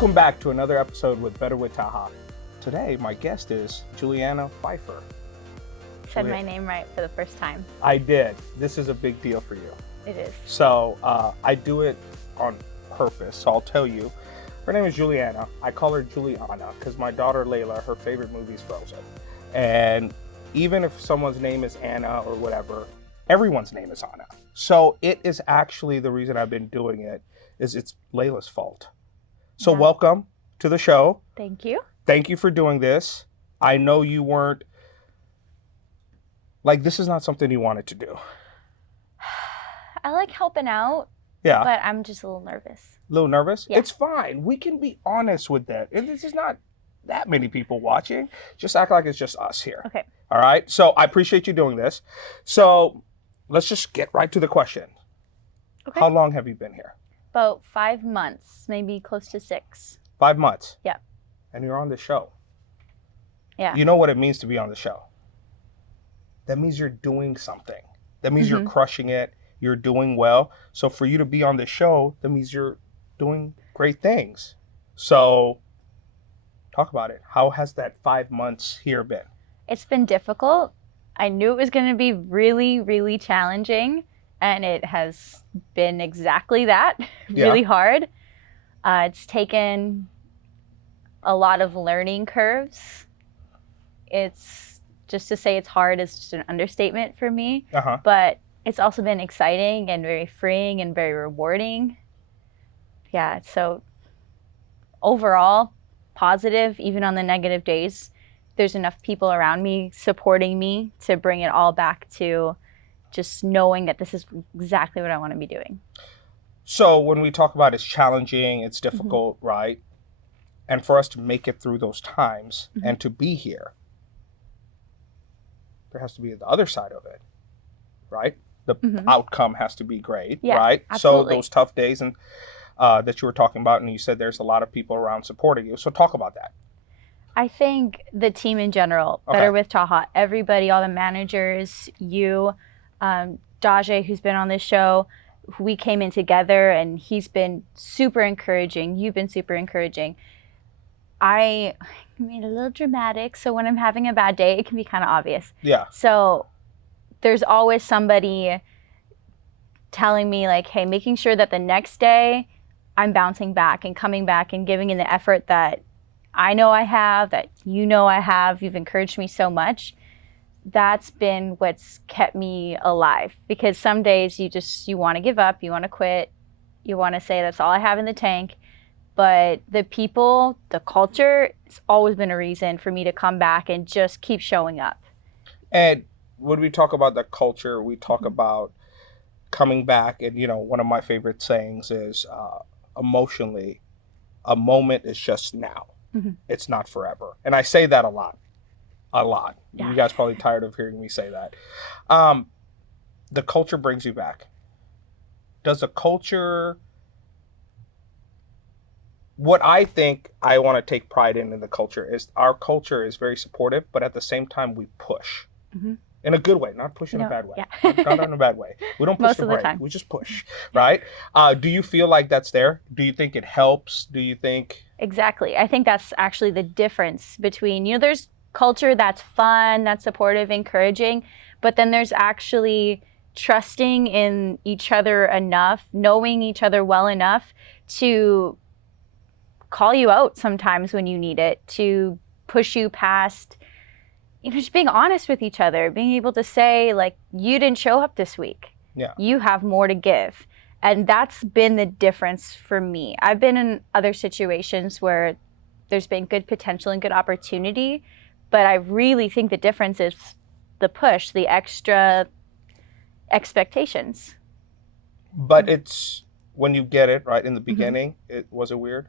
Welcome back to another episode with Better with Talha. Today, my guest is Julianna Pfieffer. Said my name right for the first time. I did. This is a big deal for you. It is. So I do it on purpose. So I'll tell you. Her name is Julianna. I call her Julianna because my daughter Layla, her favorite movie is Frozen. And even if someone's name is Anna or whatever, everyone's name is Anna. So it is actually the reason I've been doing it is it's Layla's fault. So welcome to the show. Thank you. Thank you for doing this. I know you weren't, like, this is not something you wanted to do. I like helping out. Yeah. But I'm just a little nervous. A little nervous? Yeah. It's fine. We can be honest with that. And this is not that many people watching. Just act like it's just us here. Okay. All right? So I appreciate you doing this. So let's just get right to the question. Okay. How long have you been here? About 5 months, maybe close to 6. 5 months? Yeah. And you're on the show. Yeah. You know what it means to be on the show. That means you're doing something. That means you're crushing it. You're doing well. So for you to be on the show, that means you're doing great things. So talk about it. How has that 5 months here been? It's been difficult. I knew it was going to be really, really challenging. And it has been exactly that. Really hard. It's taken a lot of learning curves. It's just to say it's hard is just an understatement for me. But it's also been exciting and very freeing and very rewarding. Yeah, so overall, positive, even on the negative days. There's enough people around me supporting me to bring it all back to just knowing that this is exactly what I want to be doing. So when we talk about it's challenging, it's difficult, right? And for us to make it through those times and to be here, there has to be the other side of it, right? The outcome has to be great, right? Absolutely. So those tough days and that you were talking about, and you said there's a lot of people around supporting you. So talk about that. I think the team in general, Better with Talha, everybody, all the managers, you, Daje, who's been on this show, we came in together and he's been super encouraging. You've been super encouraging. I mean, a little dramatic. So when I'm having a bad day, it can be kind of obvious. Yeah. So there's always somebody telling me like, hey, making sure that the next day I'm bouncing back and coming back and giving in the effort that I know I have, that you know I have. You've encouraged me so much. That's been what's kept me alive, because some days you want to give up, you want to quit, you want to say that's all I have in the tank. But the people, the culture, it's always been a reason for me to come back and just keep showing up. And when we talk about the culture, we talk about coming back. And, you know, one of my favorite sayings is emotionally, a moment is just now. It's not forever. And I say that a lot. Yeah. You guys probably tired of hearing me say that. The culture brings you back. Does the culture... What I think I want to take pride in the culture is our culture is very supportive, but at the same time we push in a good way, not push in a bad way. Yeah. Not in a bad way. We don't push most of the time. We just push, right? Do you feel like that's there? Do you think it helps? Do you think? Exactly. I think that's actually the difference between, you know, there's culture that's fun, that's supportive, encouraging, but then there's actually trusting in each other enough, knowing each other well enough to call you out sometimes when you need it, to push you past, you know, just being honest with each other, being able to say, like, you didn't show up this week. Yeah. You have more to give. And that's been the difference for me. I've been in other situations where there's been good potential and good opportunity, but I really think the difference is the push, the extra expectations. But it's when you get it, right, in the beginning, was it weird?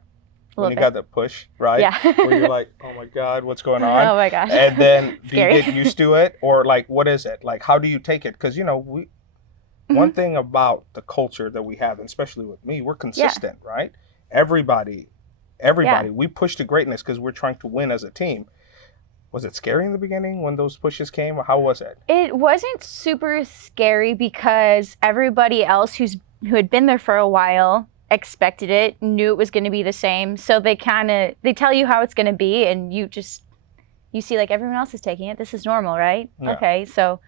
When you got that push, right? Yeah. Where you're like, oh my God, what's going on? Oh my gosh. And then do you get used to it? Or like, what is it? Like, how do you take it? Because, you know, one thing about the culture that we have, and especially with me, we're consistent, right? Everybody, we push to greatness because we're trying to win as a team. Was it scary in the beginning when those pushes came? How was it? It wasn't super scary because everybody else who had been there for a while expected it, knew it was going to be the same. So they tell you how it's going to be, and you see like everyone else is taking it. This is normal, right? Yeah. Okay. So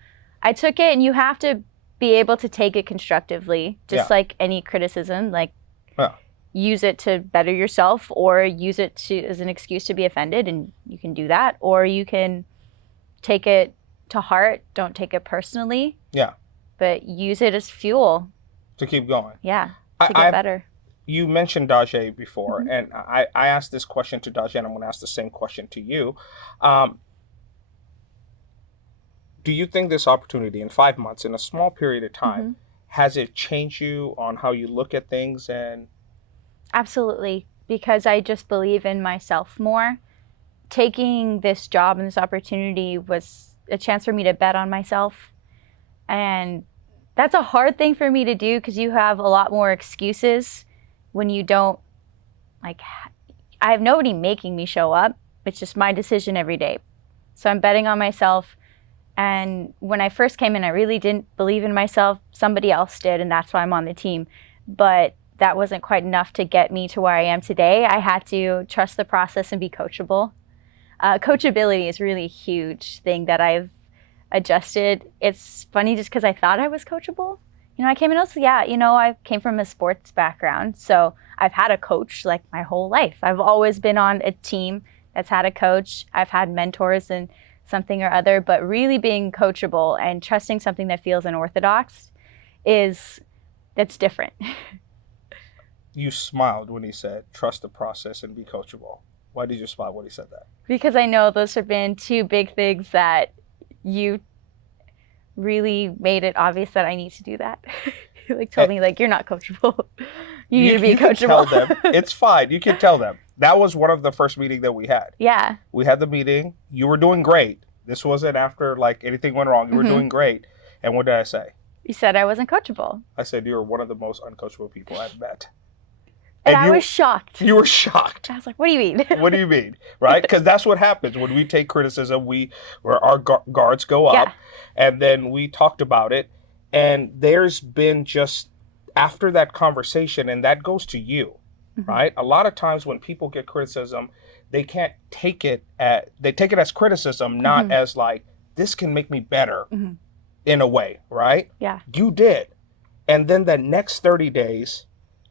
I took it, and you have to be able to take it constructively, just like any criticism, like use it to better yourself or use it as an excuse to be offended, and you can do that. Or you can take it to heart, don't take it personally. Yeah. But use it as fuel. To keep going. Yeah, to get better. You mentioned Daje before, and I asked this question to Daje, and I'm going to ask the same question to you. Do you think this opportunity in 5 months, in a small period of time, has it changed you on how you look at things? And absolutely, because I just believe in myself more. Taking this job and this opportunity was a chance for me to bet on myself. And that's a hard thing for me to do because you have a lot more excuses when you don't, like, I have nobody making me show up. It's just my decision every day. So I'm betting on myself. And when I first came in, I really didn't believe in myself. Somebody else did, and that's why I'm on the team. But that wasn't quite enough to get me to where I am today. I had to trust the process and be coachable. Coachability is really a huge thing that I've adjusted. It's funny just because I thought I was coachable. I came in also, I came from a sports background. So I've had a coach like my whole life. I've always been on a team that's had a coach. I've had mentors and something or other, but really being coachable and trusting something that feels unorthodox that's different. You smiled when he said, trust the process and be coachable. Why did you smile when he said that? Because I know those have been two big things that you really made it obvious that I need to do that. You told me you're not coachable. You need to be coachable. You can tell them. It's fine. You can tell them. That was one of the first meetings that we had. Yeah. We had the meeting. You were doing great. This wasn't after anything went wrong. You were doing great. And what did I say? You said I wasn't coachable. I said you were one of the most uncoachable people I've met. And I was shocked. You were shocked. I was like, what do you mean? What do you mean? Right? Because that's what happens. When we take criticism, our guards go up. Yeah. And then we talked about it. And there's been just, after that conversation, and that goes to you, right? A lot of times when people get criticism, they can't take it they take it as criticism, not as this can make me better in a way, right? Yeah. You did. And then the next 30 days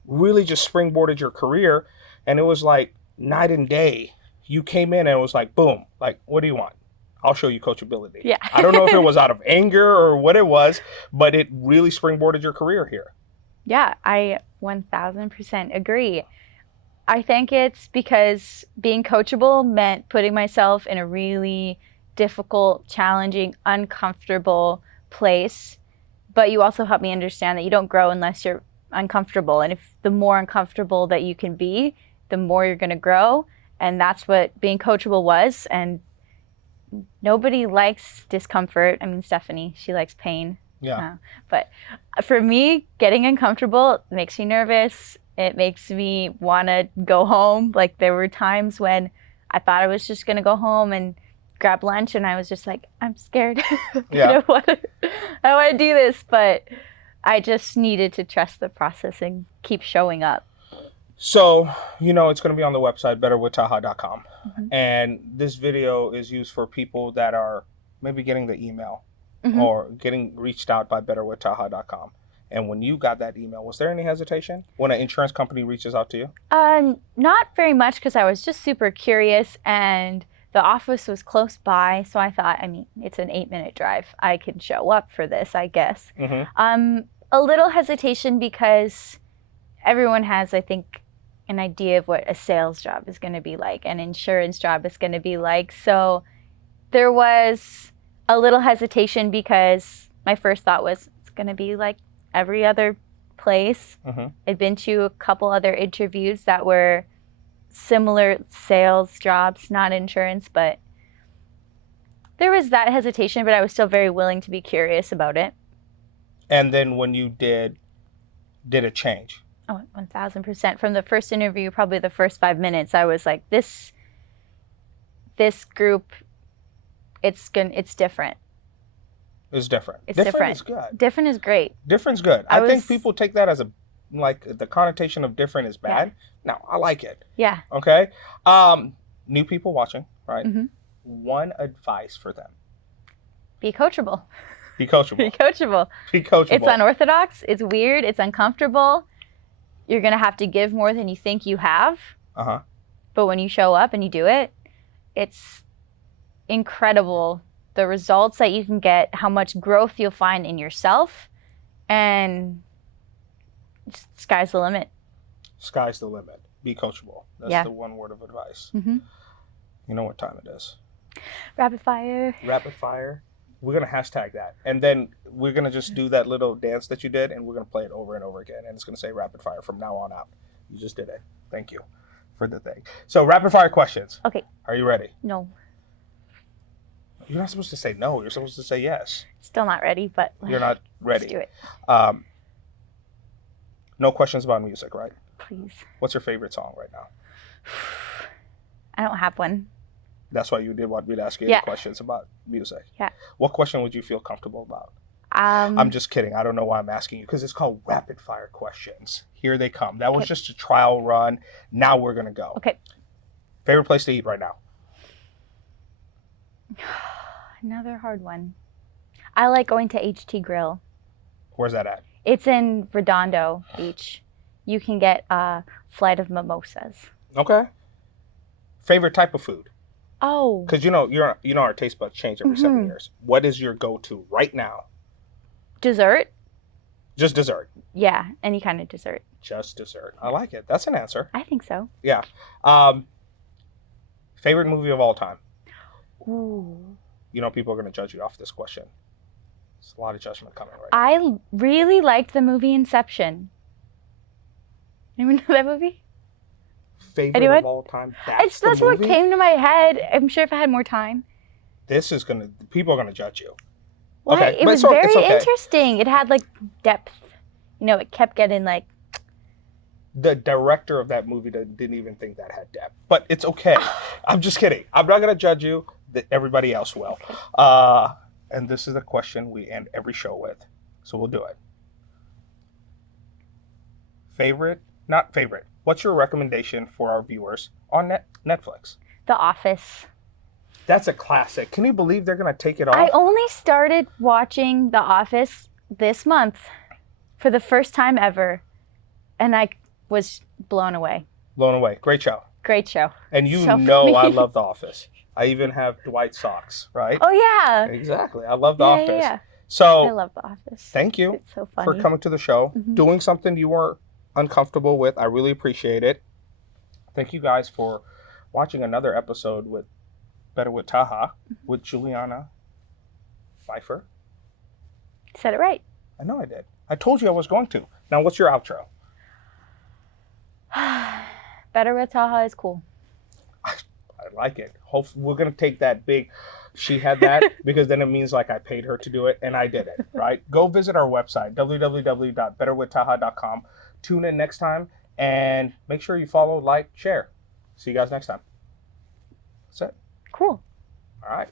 really just springboarded your career, and it was night and day. You came in and it was boom, what do you want? I'll show you coachability. Yeah. I don't know if it was out of anger or what it was, but it really springboarded your career here. Yeah, I 1000% agree. I think it's because being coachable meant putting myself in a really difficult, challenging, uncomfortable place. But you also help me understand that you don't grow unless you're uncomfortable. And if the more uncomfortable that you can be, the more you're going to grow. And that's what being coachable was. And nobody likes discomfort. I mean, Stephanie, she likes pain. Yeah. But for me, getting uncomfortable makes me nervous. It makes me want to go home. There were times when I thought I was just going to go home and grab lunch, and I was just I'm scared. Yeah. I don't want to do this, but I just needed to trust the process and keep showing up. So, it's going to be on the website, betterwithtalha.com. And this video is used for people that are maybe getting the email or getting reached out by betterwithtalha.com. And when you got that email, was there any hesitation when an insurance company reaches out to you? Not very much, because I was just super curious, and the office was close by. So I thought, it's an 8-minute drive. I can show up for this, I guess. A little hesitation because everyone has, I think, an idea of what a sales job is going to be like, an insurance job is going to be like. So there was a little hesitation because my first thought was it's going to be like every other place. I'd been to a couple other interviews that were similar sales jobs, not insurance, but there was that hesitation, but I was still very willing to be curious about it. And then when you did it change? Oh, 1000%. From the first interview, probably the first 5 minutes, I was like, this group, it's different. It's different. It's different different. Is good. Different is great. Different's good. I think people take that as a like the connotation of different is bad. No, I like it. Yeah. Okay. New people watching, right? One advice for them. Be coachable. Be coachable. Be coachable. Be coachable. It's unorthodox. It's weird. It's uncomfortable. You're going to have to give more than you think you have. But when you show up and you do it, it's incredible. The results that you can get, how much growth you'll find in yourself, and sky's the limit. Sky's the limit. Be coachable. That's the one word of advice. You know what time it is. Rapid fire. Rapid fire. We're going to hashtag that. And then we're going to just do that little dance that you did, and we're going to play it over and over again. And it's going to say rapid fire from now on out. You just did it. Thank you for the thing. So rapid fire questions. Okay. Are you ready? No. You're not supposed to say no. You're supposed to say yes. Still not ready, but you're not ready. Let's do it. No questions about music, right? Please. What's your favorite song right now? I don't have one. That's why you did want me to ask you any questions about music. Yeah. What question would you feel comfortable about? I'm just kidding. I don't know why I'm asking you, because it's called rapid fire questions. Here they come. That was just a trial run. Now we're going to go. Okay. Favorite place to eat right now? Another hard one. I like going to HT Grill. Where's that at? It's in Redondo Beach. You can get a flight of mimosas. Okay. Favorite type of food? Oh. Because you know our taste buds change every 7 years. What is your go-to right now? Dessert. Just dessert? Yeah, any kind of dessert. Just dessert. I like it. That's an answer. I think so. Yeah. Favorite movie of all time? Ooh. You know people are going to judge you off this question. There's a lot of judgment coming right now. I really liked the movie Inception. Anyone know that movie? Favorite of all time? That's what came to my head. I'm sure if I had more time. People are going to judge you. What? Okay, it was very interesting. It had like depth. You know, it kept getting like. The director of that movie didn't even think that had depth. But it's okay. I'm just kidding. I'm not going to judge you. Everybody else will. And this is the question we end every show with. So we'll do it. Favorite? Not favorite. What's your recommendation for our viewers on Netflix? The Office. That's a classic. Can you believe they're going to take it off? I only started watching The Office this month for the first time ever. And I was blown away. Blown away. Great show. Great show. And you know I love The Office. I even have Dwight socks, right? Oh, yeah. Exactly. I love The Office. Yeah. So I love The Office. Thank you for coming to the show, doing something you weren't uncomfortable with. I really appreciate it. Thank you guys for watching another episode with Better with Talha with Julianna Pfieffer. Said it right. I know I did. I told you I was going to. Now, what's your outro? Better with Talha is cool. I like it. We're going to take that big, she had that, because then it means like I paid her to do it, and I did it, right? Go visit our website, www.betterwithtalha.com. Tune in next time, and make sure you follow, like, share. See you guys next time. That's it. Cool. All right.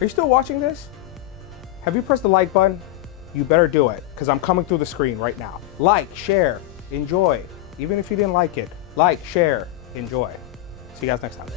Are you still watching this? Have you pressed the like button? You better do it, because I'm coming through the screen right now. Like, share, enjoy. Even if you didn't like it, like, share, enjoy. See you guys next time.